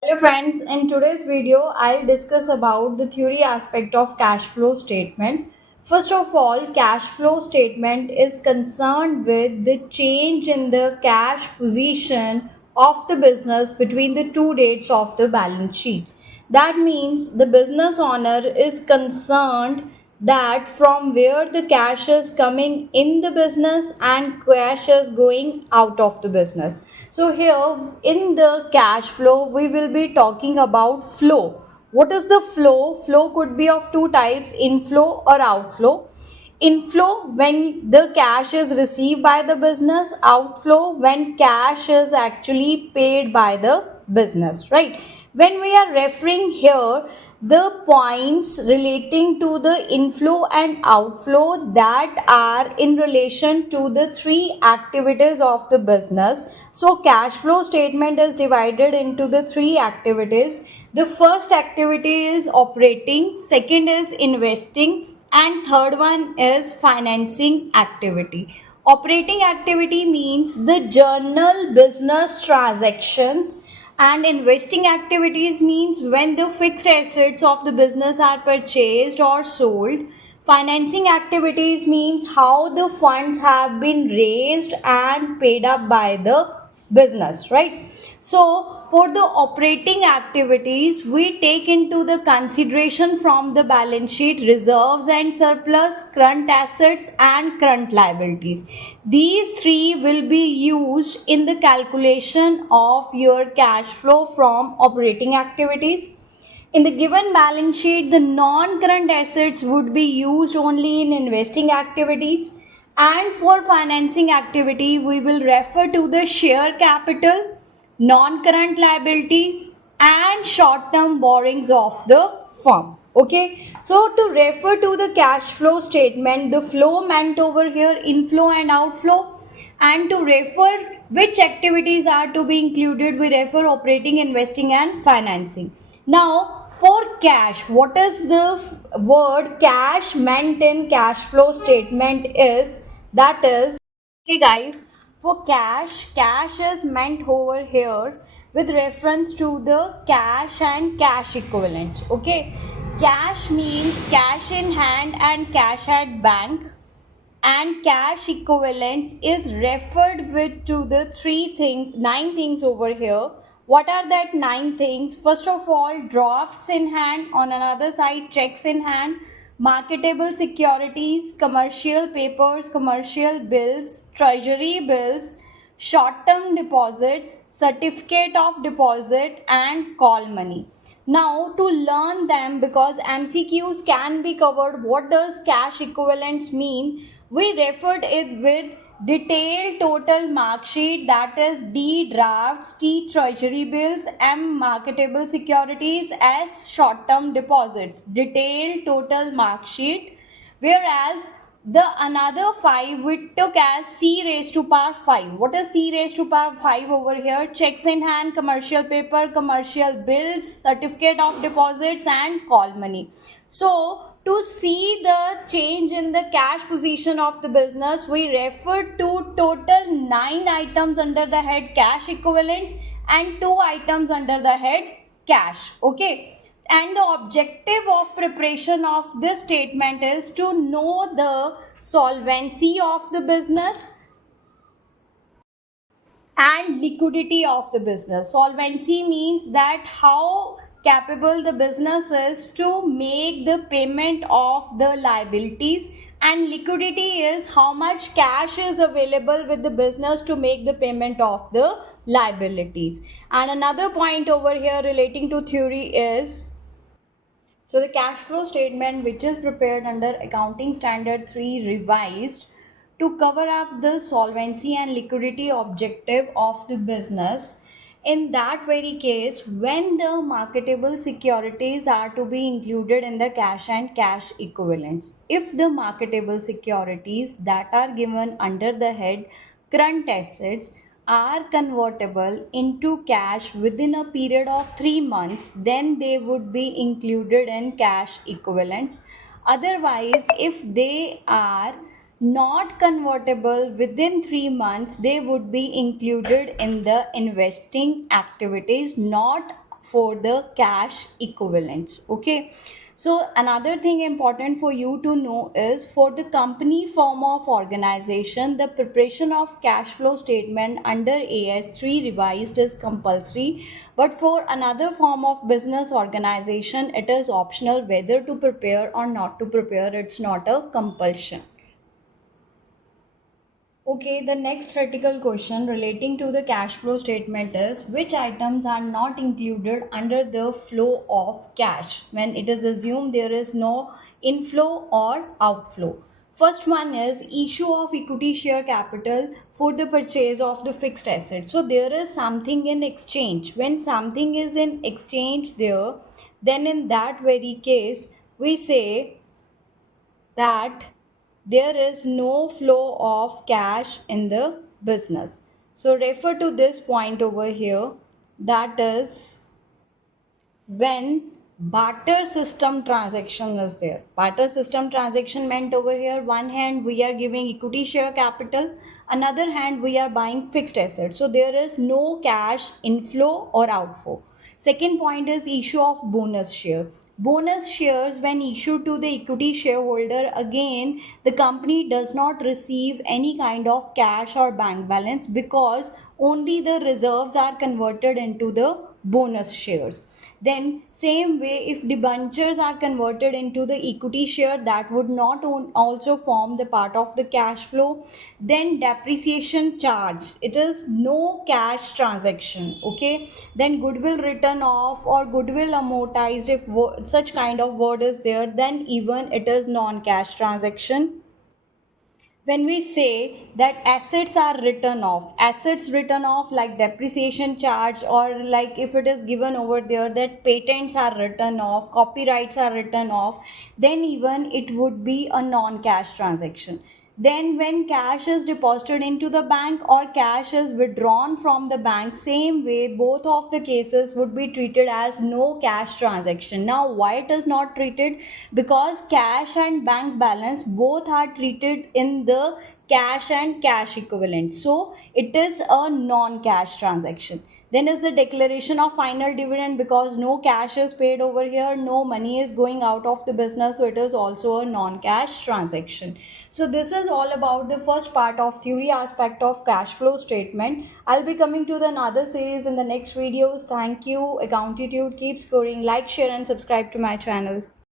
Hello friends, in today's video I'll discuss about the theory aspect of cash flow statement. First of all, cash flow statement is concerned with the change in the cash position of the business between the two dates of the balance sheet. That means the business owner is concerned that from where the cash is coming in the business and cash is going out of the business. So here in the cash flow we will be talking about flow. What is the flow? Flow could be of two types, inflow or outflow. Inflow when the cash is received by the business, outflow when cash is actually paid by the business, right? When we are referring here the points relating to the inflow and outflow that are in relation to the three activities of the business. So cash flow statement is divided into the three activities. The first activity is operating, second is investing, and third one is financing activity. Operating activity means the general business transactions, and investing activities means when the fixed assets of the business are purchased or sold. Financing activities means how the funds have been raised and paid up by the business, right? So for the operating activities, we take into the consideration from the balance sheet reserves and surplus, current assets and current liabilities. These three will be used in the calculation of your cash flow from operating activities. In the given balance sheet, the non-current assets would be used only in investing activities, and for financing activity, we will refer to the share capital, non-current liabilities, and short-term borrowings of the firm. Okay, so to refer to the cash flow statement, the flow meant over here inflow and outflow, and to refer which activities are to be included, we refer operating, investing, and financing. Now, for cash, what is the word cash meant in cash flow statement is that is okay, guys. For cash, cash is meant over here with reference to the cash and cash equivalents. Okay, cash means cash in hand and cash at bank, and cash equivalents is referred with to the nine things over here. What are that nine things? First of all, drafts in hand, on another side checks in hand, marketable securities, commercial papers, commercial bills, treasury bills, short term deposits, certificate of deposit, and call money. Now to learn them, because MCQs can be covered, what does cash equivalents mean? We referred it with detailed total mark sheet, that is D drafts, T treasury bills, M marketable securities, S short term deposits. Detailed total mark sheet. Whereas the another 5 we took as C raised to power 5. What is C raised to power 5 over here? Checks in hand, commercial paper, commercial bills, certificate of deposits, and call money. So to see the change in the cash position of the business, we refer to total 9 items under the head cash equivalents and 2 items under the head cash. Okay, and the objective of preparation of this statement is to know the solvency of the business and liquidity of the business. Solvency means that how capable the business is to make the payment of the liabilities, and liquidity is how much cash is available with the business to make the payment of the liabilities. And another point over here relating to theory is, so the cash flow statement, which is prepared under Accounting Standard 3 revised to cover up the solvency and liquidity objective of the business. In that very case, when the marketable securities are to be included in the cash and cash equivalents, if the marketable securities that are given under the head current assets are convertible into cash within a period of 3 months, then they would be included in cash equivalents. Otherwise, if they are not convertible within 3 months, they would be included in the investing activities, not for the cash equivalents. Okay, so another thing important for you to know is for the company form of organization, the preparation of cash flow statement under AS3 revised is compulsory, but for another form of business organization, it is optional whether to prepare or not to prepare. It's not a compulsion. Okay, the next theoretical question relating to the cash flow statement is which items are not included under the flow of cash when it is assumed there is no inflow or outflow. First one is issue of equity share capital for the purchase of the fixed asset. So there is something in exchange. When something is in exchange there, then in that very case we say that there is no flow of cash in the business. So refer to this point over here, that is when barter system transaction is there. Barter system transaction meant over here, one hand we are giving equity share capital, another hand we are buying fixed assets. So there is no cash inflow or outflow. Second point is issue of bonus share. Bonus shares when issued to the equity shareholder, again the company does not receive any kind of cash or bank balance because only the reserves are converted into the bonus shares. Then same way, if debentures are converted into the equity share, that would not also form the part of the cash flow. Then depreciation charge, it is no cash transaction. Okay, then goodwill written off or goodwill amortized, if such kind of word is there, then even it is non-cash transaction. When we say that assets written off like depreciation charge, or like if it is given over there that patents are written off, copyrights are written off, then even it would be a non-cash transaction. Then when cash is deposited into the bank or cash is withdrawn from the bank, same way both of the cases would be treated as no cash transaction. Now why it is not treated? Because cash and bank balance both are treated in the cash and cash equivalent, so it is a non-cash transaction. Then is the declaration of final dividend, because no cash is paid over here, no money is going out of the business, so it is also a non-cash transaction. So this is all about the first part of theory aspect of cash flow statement. I'll be coming to the another series in the next videos. Thank you. Accountitude, keep scoring. Like, share and subscribe to my channel.